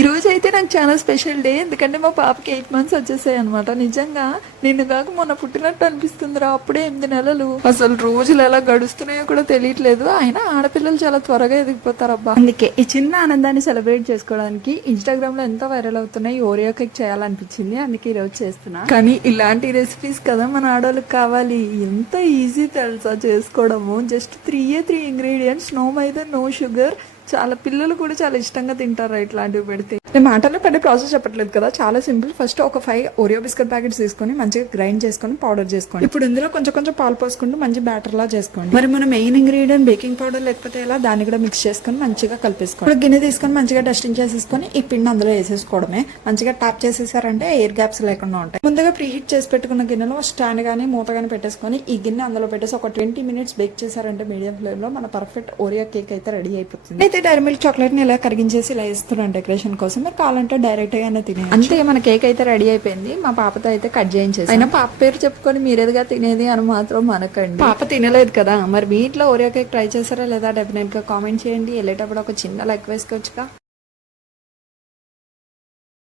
ఈ రోజు అయితే నాకు చాలా స్పెషల్ డే, ఎందుకంటే మా పాపకి 8 months వచ్చేసాయి అనమాట. నిజంగా నిన్ను కాక మొన్న పుట్టినట్టు అనిపిస్తుందిరా, అప్పుడే 8 నెలలు. అసలు రోజులు ఎలా గడుస్తున్నాయో కూడా తెలియట్లేదు. అయినా ఆడపిల్లలు చాలా త్వరగా ఎదిగిపోతారు అబ్బా. అందుకే ఈ చిన్న ఆనందాన్ని సెలబ్రేట్ చేసుకోవడానికి ఇన్స్టాగ్రామ్ లో ఎంత వైరల్ అవుతున్నాయి ఓరియో కేక్ చేయాలనిపించింది, అందుకే ఈ రోజు చేస్తున్నా. కానీ ఇలాంటి రెసిపీస్ కదా మన ఆడవాళ్ళకి కావాలి. ఎంత ఈజీ తెలుసా చేసుకోవడము. జస్ట్ 3 ఇంగ్రీడియంట్స్, నో మైదా, నో షుగర్. చాలా పిల్లలు కూడా చాలా ఇష్టంగా తింటారు ఇట్లాంటివి పెడితే. నేను మాటల్లో పెద్ద ప్రాసెస్ చెప్పట్లేదు కదా, చాలా సింపుల్. ఫస్ట్ ఒక 5 ఓరియో బిస్కెట్ ప్యాకెట్స్ తీసుకొని మంచిగా గ్రైండ్ చేసుకొని పౌడర్ చేసుకోండి. ఇప్పుడు ఇందులో కొంచెం కొంచెం పాలు పోసుకుంటూ మంచి బ్యాటర్ లా చేసుకోండి. మరి మన మెయిన్ ఇంగ్రీడియంట్ బేకింగ్ పౌడర్ లేకపోతే ఎలా, దాన్ని కూడా మిక్స్ చేసుకొని మంచిగా కలిపేసుకోండి. ఇప్పుడు గిన్నె తీసుకొని మంచిగా డస్టింగ్ చేసేసుకొని ఈ పిండి అందులో వేసేసుకోవడమే. మంచిగా ట్యాప్ చేసేసారంటే ఎయిర్ గ్యాప్స్ లేకుండా ఉంటాయి. ముందుగా ప్రీ హీట్ చేసి పెట్టుకున్న గిన్నెలో స్టాండ్ గానీ మూత గానీ పెట్టేసుకొని ఈ గిన్నె అందులో పెట్టేసి ఒక 20 minutes బేక్ చేశారంటే మీడియం ఫ్లేమ్ లో మన పర్ఫెక్ట్ ఓరియో కేక్ అయితే రెడీ అయిపోతుంది. అయితే డైరీ మిల్క్ చాక్లెట్ ని ఇలా కరిగించేసి ఇలా ఇస్తున్నాను డెకరేషన్ కోసం. మీరు కావాలంటే డైరెక్ట్ గానే తినే. అంతే, మన కేక్ అయితే రెడీ అయిపోయింది. మా పాపతో అయితే కట్ చేయించేసి, అయినా పాప పేరు చెప్పుకొని మీరేదిగా తినేది అని మాత్రం మనకండి. పాప తినలేదు కదా. మరి మీ ఇంట్లో ఓరియో కేక్ ట్రై చేశారా లేదా డెఫినెట్ గా కామెంట్ చేయండి. వెళ్ళేటప్పుడు ఒక చిన్న లైక్ వేసుకోవచ్చుగా.